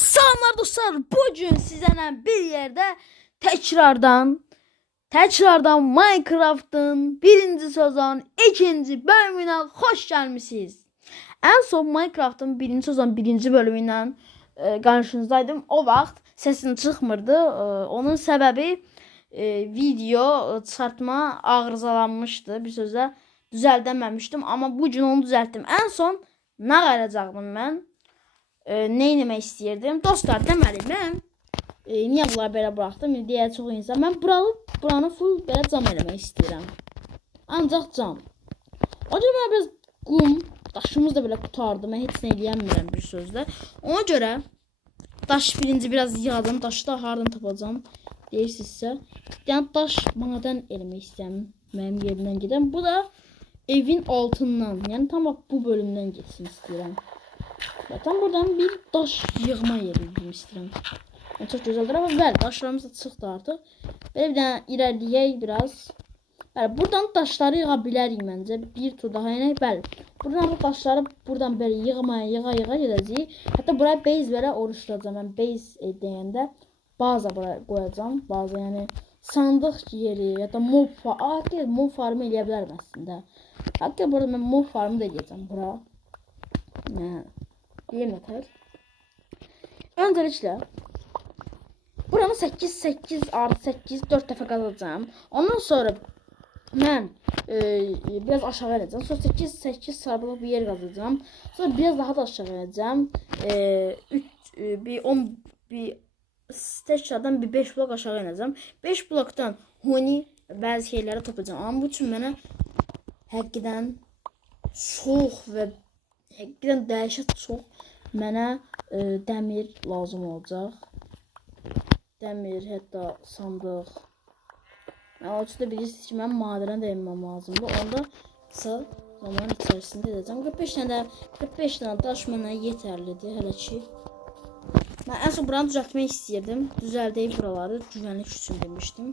Salamlar dostlar, bugün sizlerle bir yerde tekrardan Minecraft'ın birinci sezon ikinci bölümüne hoş gelmişsiniz. En son Minecraft'ın birinci sezon birinci bölümünden karşınızdaydım. O vaxt sesim çıxmırdı. Onun səbəbi video çıxartma arızalanmışdı. Bir sözlə düzəldəməmişdim. Amma bugün onu düzəltdim. En son nə qalacaqdım mən? Ne etmək istəyirdim? Dostlar, deməli mən niyə bunları belə buraxdım? Deyə çox insan. Mən buranı full belə cam eləmək istəyirəm. Ancaq cam. Acaba mən biraz qum, daşımız da belə qutardı. Mən heç nə eləyəmirəm bir sözlə. Ona görə daş birinci biraz yığadım. Daşı da hardan tapacağam deyirsinizsə. Yəni daş madən eləmək istəyirəm. Mənim yerimdən gedən. Bu da evin altından. Yəni tam bax bu bölümdən getsin istəyirəm. Tam buradan bir daş yığma yeri istəyirəm. Çox gözəldir amma bəli, daşlarımız da çıxdı artıq. Belə bir dənə irəliləyək biraz. Bəli, buradan daşları yığa bilərik məncə. Bir tur daha yenək. Bəli. Buradan daşları buradan belə yığa gedəcəyik. Hətta buraya base belə oluşturacağam. Mən base deyəndə baza buraya qoyacağam. Baza yəni sandıq yeri ya da mob farmı eləyə bilərəm əslində. Hətta burada mən mob farmı da eləyəcəm bura. Nə? Deyim nətər. Öncəliklə buranı 8 artı 8 4 dəfə qazacağım. Ondan sonra mən biraz aşağı edəcəm. Sonra 8 sarılıq bir yer qazacağım. Sonra biraz daha da aşağı edəcəm. Tekrardan bir 5 blok aşağı edəcəm. 5 blokdan huni bəzi şeyləri toplayacağım. Amma bu üçün mənə həqiqətən çox və həqiqətən dəhşət çox mənə dəmir lazım olacaq. Dəmir, hətta sandıq. O üçün də bilirsiniz ki, mən madənə dəyinməm lazımdır. Onda qısa zaman içərisində edəcəm. 45 dənə daş mənə yetərlidir hələ ki. Mən ən son buranı düzəltmək istəyirdim. Düzəldəyim buraları güvənlik üçün demişdim.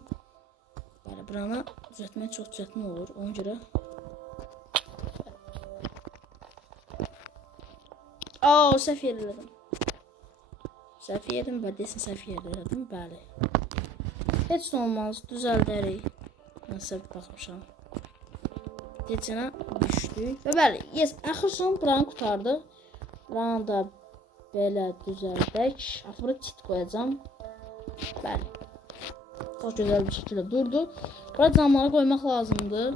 Bəli, buranı düzəltmək çox çətin olur. Ona görə səhv yerlədim. Səhv yedim, desin səhv yerlədim, bəli. Heç nə olmaz, düzəldərik. Mən səhv baxmışam. Geçənə düşdük. Və bəli, axır son buranı qurtardıq. Buranı da belə düzəldək. Axırı çit qoyacam. Bəli. Çox gözəl bir şəkildə durdu. Bura camları qoymaq lazımdır.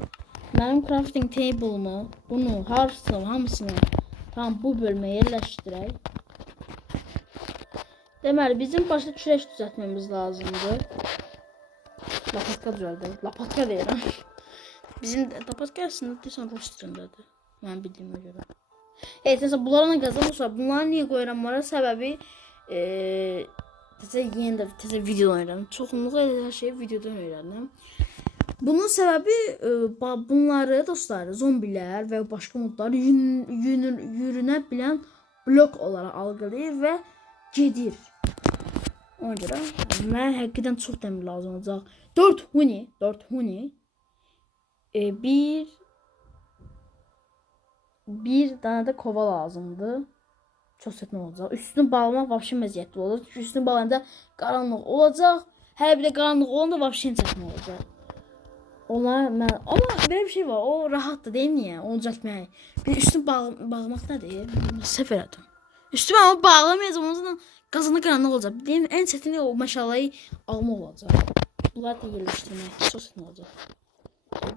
Mənim crafting table'ımı, bunu, hamısını tam bu bölmeye yerləşdirək. Deməli, bizim başta kürək düzəltməmiz lazımdır. Lapatka düzəldək. Lapatka deyirəm. Bizim lapatka əslində deyirsən rus dilindədir. Mən bildiyimə görə. Evet, nəsə bunlara qazanmışlar. Bunları niyə qoyuram bana? Səbəbi təzə video oynayıram. Çoxunluğu hər şeyi videodan öyrəndim. Bunun səbəbi bunları dostlar, zombilər və başqa modlar yürünə bilən blok olaraq algılayır və gedir. Ona görə mən həqiqətən çox dəmir lazım olacaq. 4 huni. Bir dənə də kova lazımdır. Çox çətin olacaq. Üstünü bağlamaq vəbşi məziyyətli olacaq. Çünki üstünü bağlayanda qaranlıq olacaq. Hələ bir də qaranlıq olanda vəbşi çətin olacaq. Amma belə bir şey var, o rahatdır deyim niyə, onu düzəltmək. Bir üstünü bağlamaq nədir? Səhv elədim. Üstümü ama bağlamayacağım, o zaman qazanı qaranlıq olacaq. Deyim, ən çətini o məşalayı almaq olacaq. Bunları da yerləşdirmək, çox çətin olacaq.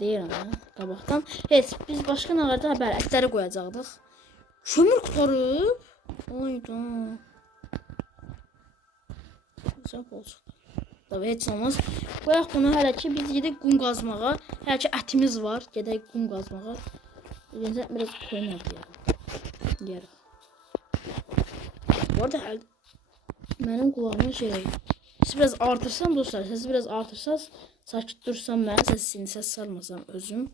Deyirəm ha, qabaqdan. Evet, biz başqa nələrdə ətləri qoyacaqdıq. Kömür qutarıb. Oyda. Güzel olacaq. Tabii heç olmaz. Qoyaq bunu hələ ki biz gedək qum qazmağa. Hələ ki ətimiz var. Gedək qum qazmağa. Biraz koyun yeyək. Bu arada mənim qulağıma siz biraz artırsam dostlar, sesi biraz artırsaz, sakit dursam mən, ses salmasam özüm.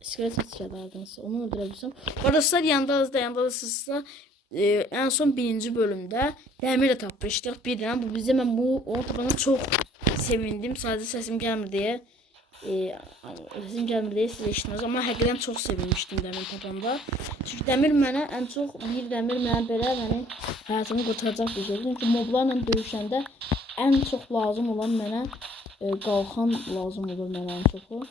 İskelet satışlardansa onu öldürebilirsem. Bu arada dostlar yanındasınızsa en son birinci bölümde dəmir tapmışdıq bir dənə. Bu bizə mən onu tapana çox sevindim. Sadəcə səsim gəlmir deyə Sizin gəlmir deyə siz eşitməz, amma həqiqətən çox sevinmişdim dəmir tapanda. Çünki dəmir mənə ən çox bir dəmir mənə belə məni həyatımı qurtaracaq bir şeydir. Çünki moblarla döyüşəndə ən çox lazım olan mənə qalxan lazım olur mənə ən çoxu.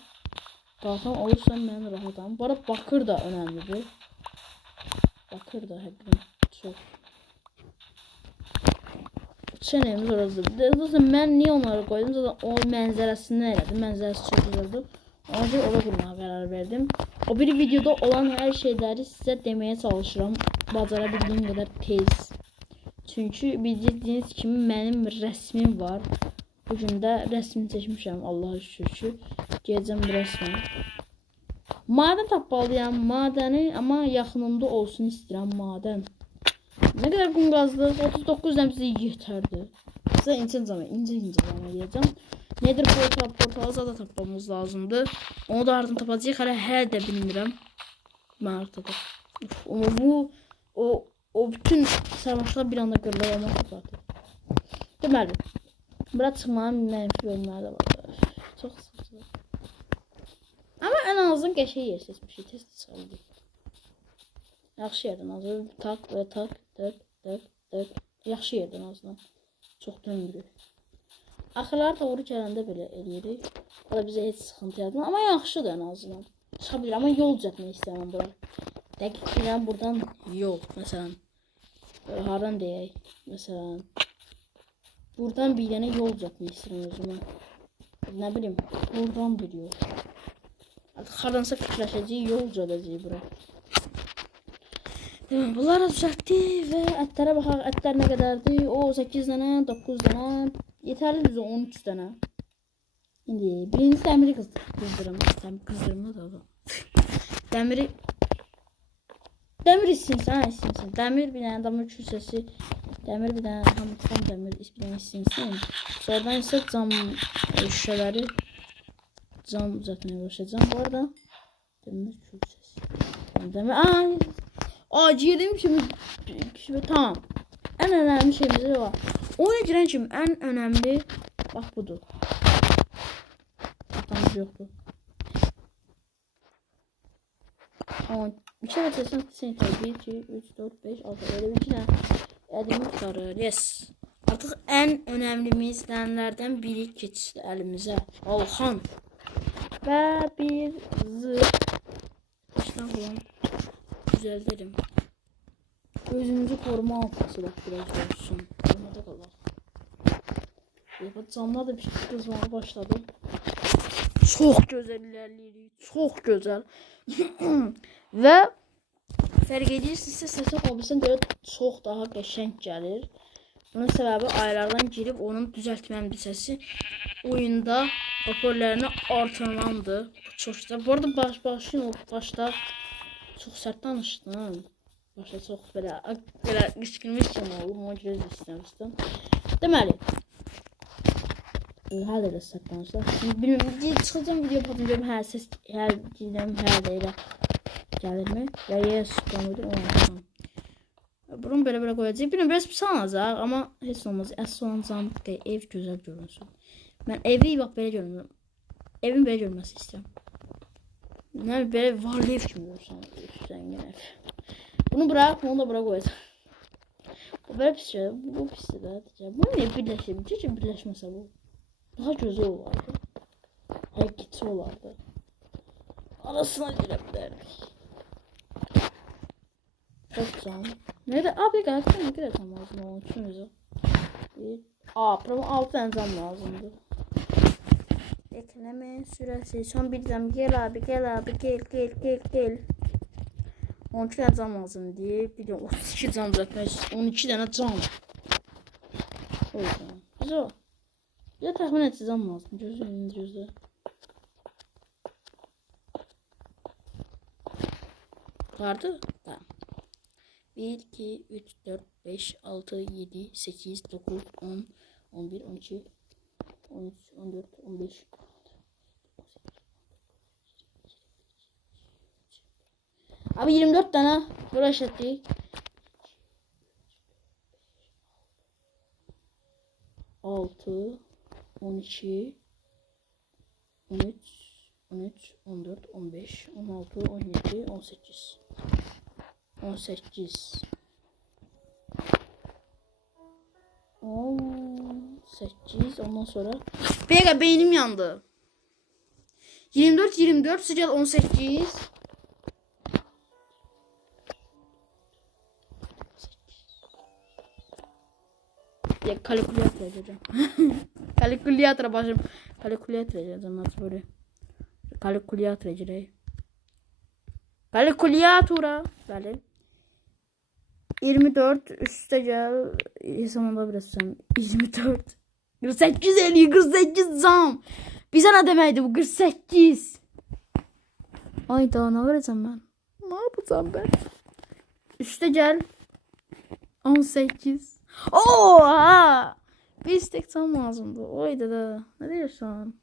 Qalxan olursa mən rahatam. Bu arada bakır da önəmlidir. Bakır da həqiqətən çox. Çənəyimiz orasıdır. Zaten mən niyə onları qoydum? Zaten o mənzərəsindən elədim. Mənzərəsi çox güzeldir. Ona görə orada qurmağa qərar verdim. O bir videoda olan hər şeyləri sizə deməyə çalışıram. Bacara bildiyim qədər tez. Çünki bildiğiniz kimi mənim rəsmim var. Bugün də rəsmini çəkmişəm. Allah'a şükür ki. Gələcəm rəsmə. Madən tapmalıyam. Madəni amma yaxınımda olsun istəyirəm madən. Ne kadar kum gazlı? 39 bize yeterdi. Size ince zaman diyeceğim. Nedir portal zaten tapmamız lazımdı. Onu da ardından tapacağıq. Hələ də bilmirəm. Mən artıq. Ama bu o bütün sarmaşıqlar bir anda görülür olmaq tapatı. Deməli. Bura çıxmanın mənfi bölümləri də var. Çox sıxıcı. Amma ən azından qəşəng yer seçmişik. Tez çıxalım. Yaxşı yerdən azından tak və tak yaxşı yerdən azından çox döndürür. Axırlar doğru gələndə belə eləyirik. O da bizə heç sıxıntı yaratmır, amma yaxşıdır ən azından. Çıxa bilir, amma yol düzəltmək istəyirəm bura. Dəqiq bilirəm buradan yol, məsələn. Hardan deyək, məsələn. Buradan bir dənə yol düzəltmək istəyirəm özümə. Nə bilim, buradan bir yol. Artıq hardansa fikirləşəcəyik, yol düzələcəyik bura. Bunlar düzəltdi və ətlərə baxaq. Ətlər nə qədərdir? O 8 dənə, 9 dənə. Yetərli düzə 13 dənə. İndi birinci dəmiri qızdırım. Qızdırımda da bu. Dəmir istinsin. Dəmir bir dənə damır kürsəsi. Dəmir bir dənə tam dəmir bir dənə istinsin. Sonradan isə cam şüşələri cam düzəltməyə başlayacağım. Bu arada dəmir kürsəsi. Dəmir girdim şimdi tamam. En önemli şeyimiz de var. Oyuna giren şimdi en önemli bak budur. Tamam yoktu. Ama bir şey verirsen sen 1, 2, 3, 4, 5, 6 öyle bir tane elimi tutarır. Yes. Artık en önemlimizdenlerden biri geçti elimize. Alhan. Ve bir zırh. Baştan falan. Düzeltelim. Gözümüzü koruma altası bak biraz olsun. Korumada kalır. Camlar da bir şey kızmaya başladı. Çok güzel ilerliyor. Çok güzel. Ve fərq edirsinizsə səsə qobulsan görə çox daha qəşəng gəlir. Bunun səbəbi ayarlardan girib onun düzəltməmdir səsi. Oyunda hoparlörlərini artırmamdır. Çox güzel. Bu arada başda çok sert danışdım. Başta çok belə qışqırmış kimi olub. Ona görə üzr istəmişdim. Deməli. Hələ də sert danışdım. Bilmirəm, çıxacağım video yapacağım. Hər səs, hər girəm, hər də elə gəlirmi? Ya yes, qoymadım. Bunu belə qoyacağıq. Bilmirəm, biraz pis alacaq, amma heç olmaz. Əsas olan zamıq ev gözəl görünsün. Mən evi bax belə görmürəm. Evin belə görməsi istəyirəm. Ne böyle varlı ev kimi görürsən, zəngin ev. Bunu bırak, bunu da bırak koyacağım. Bu böyle pis şey, bu pisdir də. Bu niyə birləşir? Çünki birləşməsə bu daha gözəl olardı. Həqiqətçi olardı. Arasına girə bilərdik. Çok can. Nerede? Abi gerçekten ne kadar tam lazım onun için bize. Ama 6 tane cam lazımdı. Bekleme süresi son bir zam gel abi gel. 12 tane cam lazım diye bir de 32 cam zaten 12 tane cam. O yüzden. Güzel. Ya tahmin et cam lazım. Gözle. Vardı. Tamam. 1, 2, 3, 4, 5, 6, 7, 8, 9, 10, 11, 12, 13, 14, 15. Abi 24 tane brush ettik. 6, 12, 13, 13, 14, 15, 16, 17, 18. 18. 18. Ondan sonra Bega beynim yandı. 24, 24 sıcağı 18. Ya kalkülyator yapacağım. Kalkülyator başım. Kalkülyator yapacağım nasıl böyle. Kalkülyator yapacağım. Kalkülyatora. Böyle. 24 üstte gel. Hesabımda biraz sen. 24. 48 50 48 zam. Bize ne demeydi bu 48. Ay daha ne vereceğim ben? Ne yapacağım ben? Üstte gel. 18. Oha! Bir istek tam lazımdı. Oydu da. Ne diyorsun?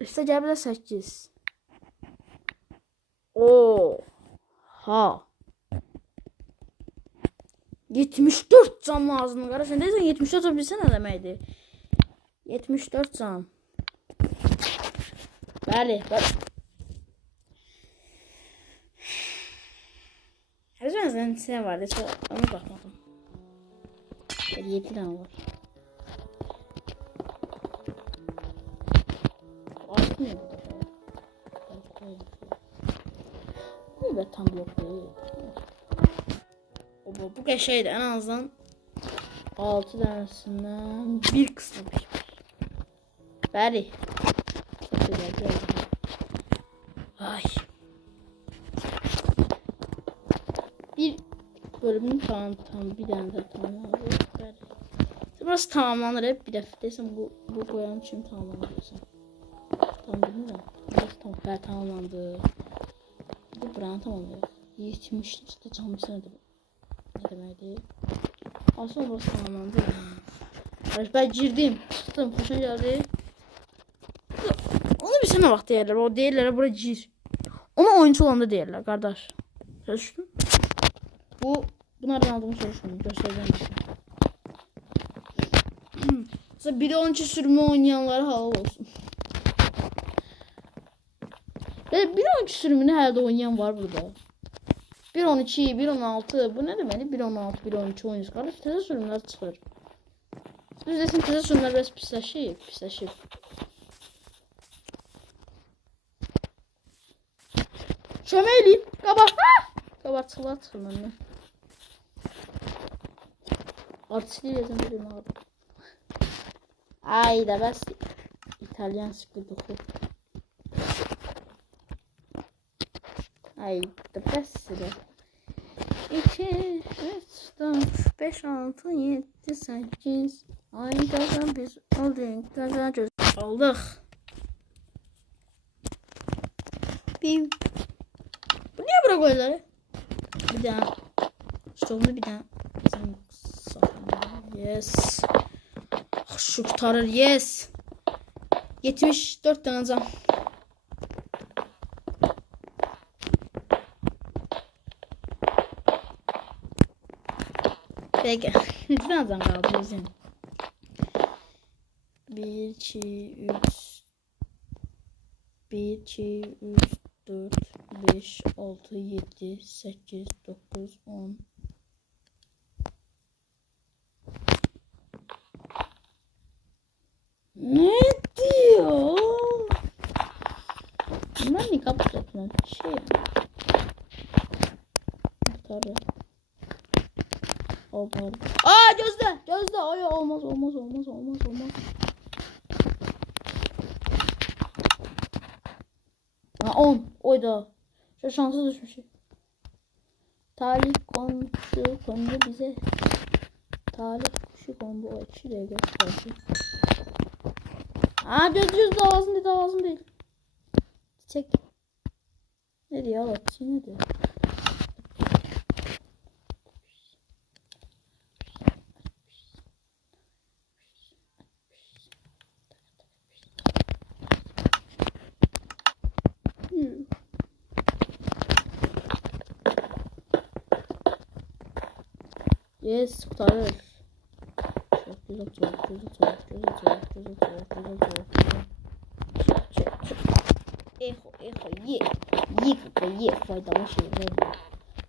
Üstte gel bir de 8. Oha! 74 cam lazım. Kardeşim neyse 74 cam bilsene ne demeydi? 74 cam. Bəli. Her zaman ne vardı? Ona bakmadım. 7 tane var. Artık ne bu da? Tam blok değil. Bu şeydi en azından 6 tanesinden bir kısmı pişmiş. Bəli. Çok güzel. Ay. Bir bölümün tam bir tane de tamamlandı. Burası tamamlanır hep bir defa desem bu koyan için tamamlanır desem. Tam bilmiyorum. Burası tamamlandı. Bu buranı tamamlıyor. 70 işte tam bir sene de ne demeydi. Aslında burası tamamlandı. Ben girdim. Çıktım. Hoşuna geldi. Onu bir sene vakti yerler. O değerlere buraya gir. Onu oyuncu olanda değerler kardeş. Çalıştın. Bunlardan aldığımı soruştum. Göstereceğim size. Mesela 1.12 sürümü oynayanlara halal olsun. Ve 1.12 sürümünü herhalde oynayan var burada. 1.12, 1.16 bu ne demeli? 1.16, 1.13 oynuyoruz kardeş. Teze sürümler çıkar. Biz desin teze sürümler biraz pisleşir. Çömeğliyim. Kabartıklar tırmanıyor. Artistliği yazan biriyim abi. Ay da bas İtalyan sıkıldık. Ay da bas da. 2, 3, 4, 5, 6, 7, 8. Ay da biz olduk. Da aldık. Bu niye bırak öyle? Bir daha. Stolunu bir daha. Yes. Şu kurtarır. Yes. 74 tane zam. Peki. 3 tane zam kaldı bizim. 1, 2, 3. 1, 2, 3, 4, 5, 6, 7, 8, 9, 10. Ne diyor? Bunlar niye kapatma? Şey. Tabii. Olmadı. Aa gözde. Ay olmaz. Ha 10. Oyda. Şu şansı düşmüş. Talih kondu bize. Talih kuşu kondu o ekşi de gösterdi. Aa düz lazım değil. Çiçek. Ne diyor Allah ne diyor? Yes kurtarır. Çok güzel. Ye faydalı şeyler.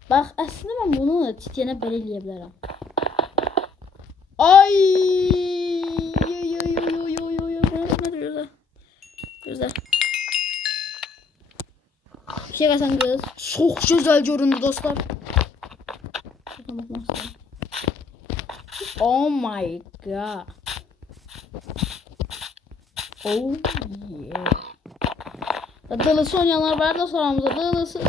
Bax, əslində mən bunu titiyənə belə eləyə bilərəm. Ay! Gözlər. Bir şey gəlsən qız. Çox gözəl göründü dostlar. Oh my god. Oh yeah. Dılısı oynayanlar var da soramızda. Dılısı.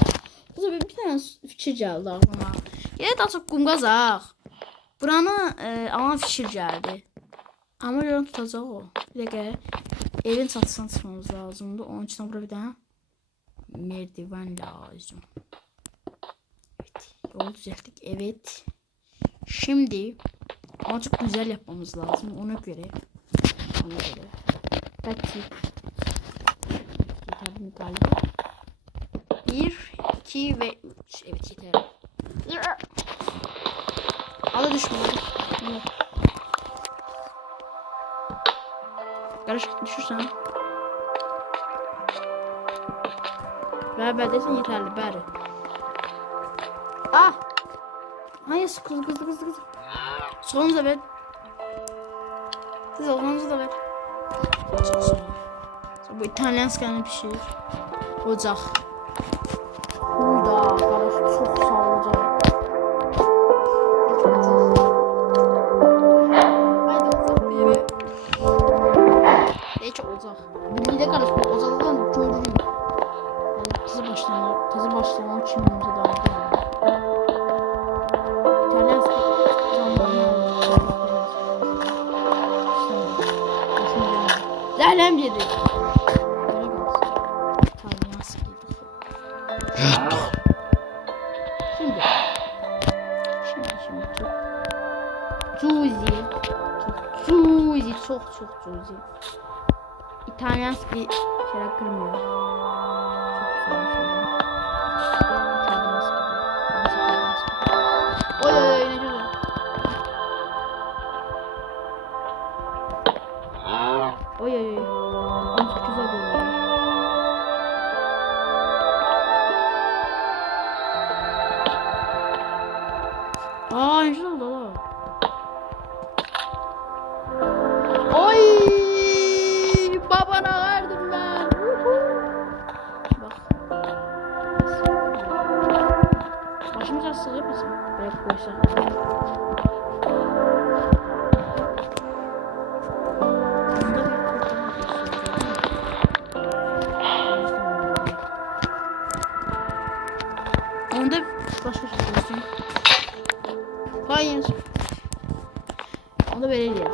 Bir tane fikir geldi aklıma. Yine daha çok kum qazaq. Buranı alan fikir geldi. Ama görün tutacaq o. Bir dəqiqə. Evin çatısına çıxmamız lazımdı. Onun için buraya bir tane merdiven lazım. Evet. Yolu düzelttik. Evet. Şimdi ama çok güzel yapmamız lazım. Ona göre. Belki yeterli galiba. 1, 2 ve 3. Evet yeterli. Ala düşme. Karış düşürsen. Beraber desen yeterli. Bari. Ah! Hayır kız. Solunuzu da ver. Siz solunuzu da ver. Bu İtalyan skanı pişirir. Ocaq. Burada karış çok sağ olacak. Haydi ocaq deyir. Heç ocaq. Birlikdə karış bu ocaqdan görürüm. Tızı başlayan kimimizi daha da. İtalyan skanı. Zəhləm yedik. Juicy çok juicy. İtalyan bir şeyler kırmıyor. Çok güzel. Oy ne güzel. Oy. Çok güzel görünüyor. Aa, ne güzel oldu. Oy! Babana verdim ben. Bak. Başımıza sığır mısın? Belki koysak. Onda başka şey olsun. Hayır. Onda böyle diyeceğim.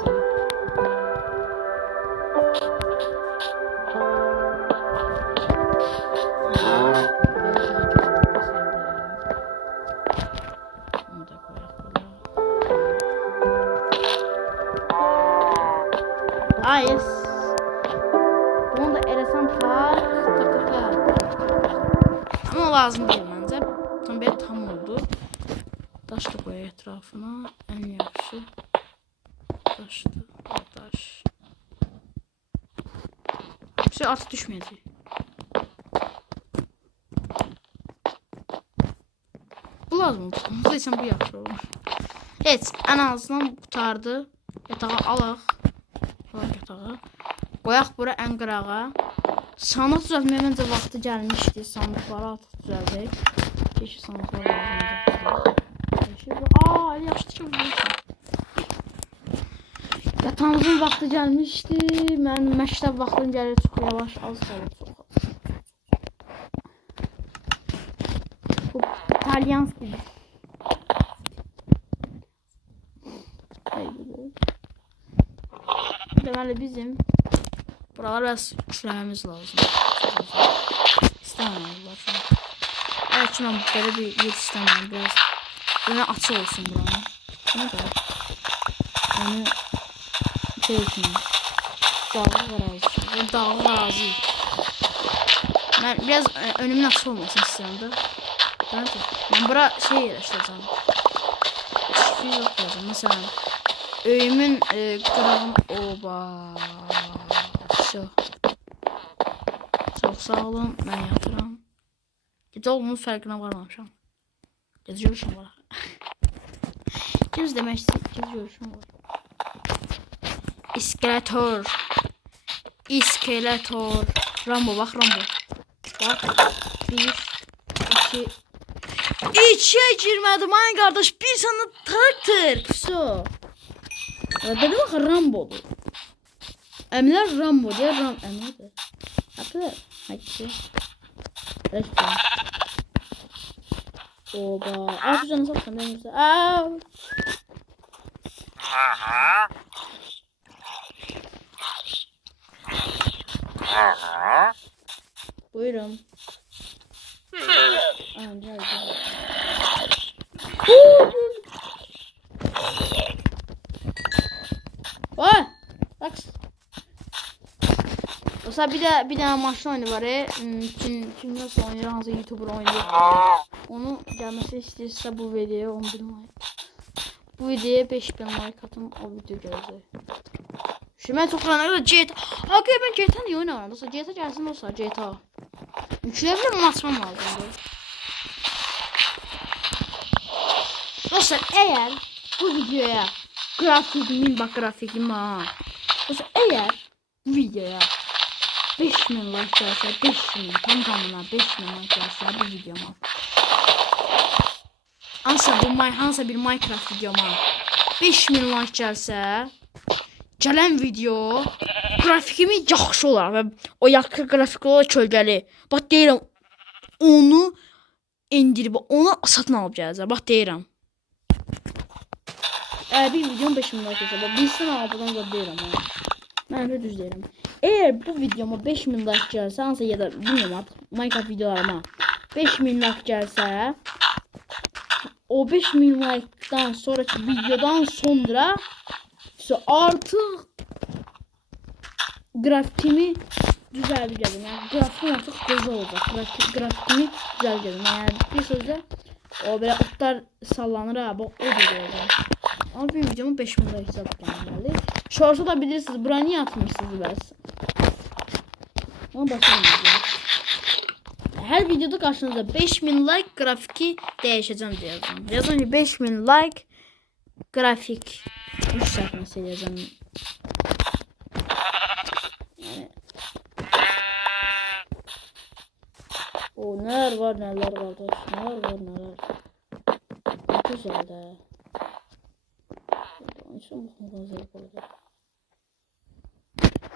Hayır. Bunu da erasan par. Ama lazım değil bence. Tam bir tam oldu. Taş da koy etrafına. En yaxşı. Taşdı. Taş. Bir şey artık düşmeyecek. Bu lazım oldu. Desem bu yaxşı olur. Evet, en azından qutardı. Yatağı alaq. Yatağı. Qoyaq bura ən qırağa. Sandıq düzəltməyə məncə vaxtı gəlmişdi. Sandıqları artıq düzəldək. Keşke sandıqlar lazım. Aa, yaxşı çox güzel. Yatağımızın vaxtı gəlmişdi. Mənim məktəb vaxtım gəlir çox yavaş, az qalır çox. Bu İtalyan stili. Deməli bizim buraları biraz küçülməmiz lazım. İstəmirlər şu an. Evet ki mən belə bir yer istəmirəm. Biraz böyle açıq olsun buranın. Bunu da yani şey için dağlık arazi. Dağlık arazi. Ben biraz önümün açıq olmasını istiyorum da. Ben bura şey yerləşdirəcəm. Hiçbir yok lazım. Mesela öyümün qırağın oba. Şu. Çok Çox sağ olun. Mən yatıram. Gecə olduğunun fərqinə varmamışam. Gecə görüşüm var. Kimsə demək istəyir. Gecə görüşüm var. İskeletor. İskeletor. Rambo bak Rambo. Bak. 1, 2. İçiye girmədim ay qardaş. Bir sana traktor. Pusu. Dedi bak Rambo'dur. Əmlər Rambo diye Əmlərdir. Haklı. Haklı. Reklam. Oba. Aa canı satsan denirse. Aa. Buyurun. Anca. Vay. Bak. Mesela bir de maçlı oyunu var ya. Kim nasıl oynuyor, hangi YouTuber oynuyor. Onu gelmesi istiyorsa bu videoya 10.000 like. Bu videoya 5.000 like atın, o video gelecek. Şimdi ben çok önemli GTA. Hakikaten ben GTA niye oynamam? Mesela GTA gelsin olsa GTA. Üçleyebilir mi açmam lazım. Dostlar eğer bu videoya grafiğim bak grafiğim ha. Dostlar eğer bu videoya 5.000 like gelse 5.000 tamamına 5.000 like gelse bu videoma. Hansa bir Minecraft videoma 5.000 like gelse gələn video grafikimi yaxşı olar və o yaxşı grafik olar kölgəli. Bax deyirəm onu indirib onu satın alıb gələcəm. Bax deyirəm. Bir videom 5.000 like olsa, bax bilsin abidən da deyirəm. Mən də düz deyirəm. Eğer bu videoma 5.000 like gəlsə, hansı ya da bilmirəm artıq Minecraft videolarıma 5.000 like gəlsə, o 5.000 like'dan sonraki videodan sonra artıq grafikimi düzəldəcəm. Yəni grafikim artıq gözəl olacaq. Grafikimi düzəldəcəm. Yəni bir sözlə o belə otlar sallanır ha, bax o deyəcəm. Amma bir videomu 5.000 like gəlməli. Şorsu da bilirsiniz, bura niyə atmışsınız bəs? Onu başlamayacağım. Hər videoda qarşınızda 5.000 like grafiki dəyişəcəm deyəcəm. Yazın ki 5.000 like grafik 3 səhvə eləyəcəm. O nələr var qardaş, nələr var. Güzel də.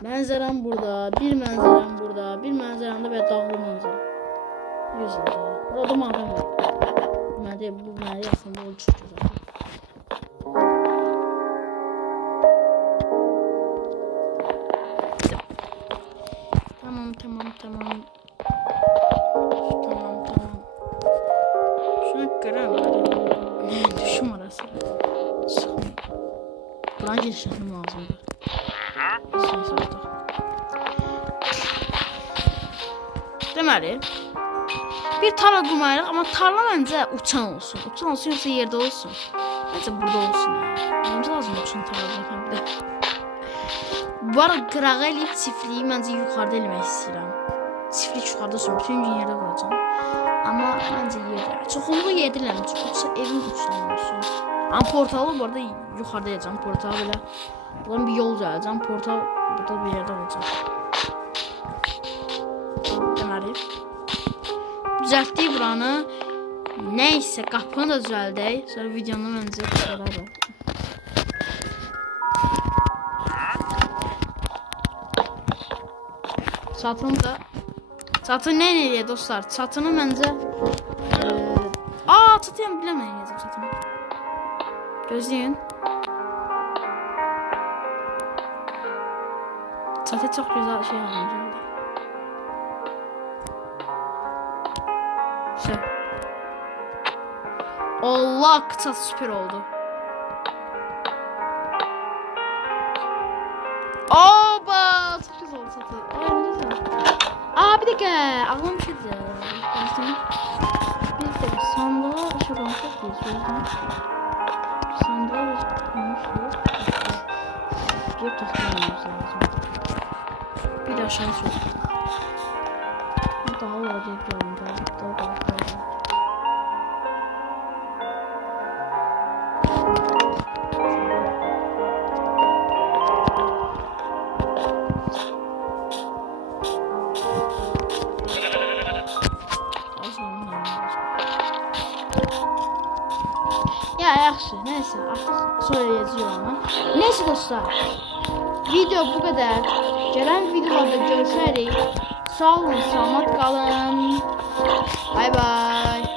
Mənzərəm burada, bir mənzərəm burada, bir mənzərəm də belə dağlı mənzərəm. Güzel də. Burada madəm var. Bu mənə yaxında oldu çox güzel. Tamam. Şuna karar ver. Düşüm arası. Buran girişim lazımdır. Deməli, bir tarla qurmayırıq, amma tarla məncə uçan olsun. Uçan olsun, yoxsa yerdə olsun. Məncə burada olsun. Məncə lazım uçun tarla bir də. Bu arada qırağı eləyib çiftliyi məncə yuxarıda eləmək istəyirəm. Çiftlik yuxarıda olsun, bütün gün yerdə qalacam. Amma məncə yerdə. Çoxunluğu yedirəm, yoxsa evin uçtan olsun. Amma portalı bu arada yuxarıda edəcəm. Portalı belə, buradan bir yol gələcəm. Portal burada bir yerdə olacaq. Deməli, düzəltdik buranı. Nəysə, qapını da düzəldək. Sonra videonu məncə qısarar. Çatını da çatını nə eləyək dostlar? Çatını məncə çatıyam biləmən eləyəcəm çatını. Gözləyin. Çatı çox gözəl şey alınacaq. Şey. Allah, çatı süper oldu. Oba, çok güzel oldu çatı. Bir dakika, aklım bir şey diyor. Bir dakika, sandığa ışık olacak diye söyledim. Sandığa ışık olmuş yok. Bir tasarlamamız lazım. Bir de aşağı söyleyeyim. daha olacaq görüntü. Daha qalxır. Ya yaxşı, neyse artıq söyləyəcəyəm ona. Neyse dostlar, video bu qədər. Gələn videolarda görüşərik. Sağ olun, salamat qalın. Bay bay.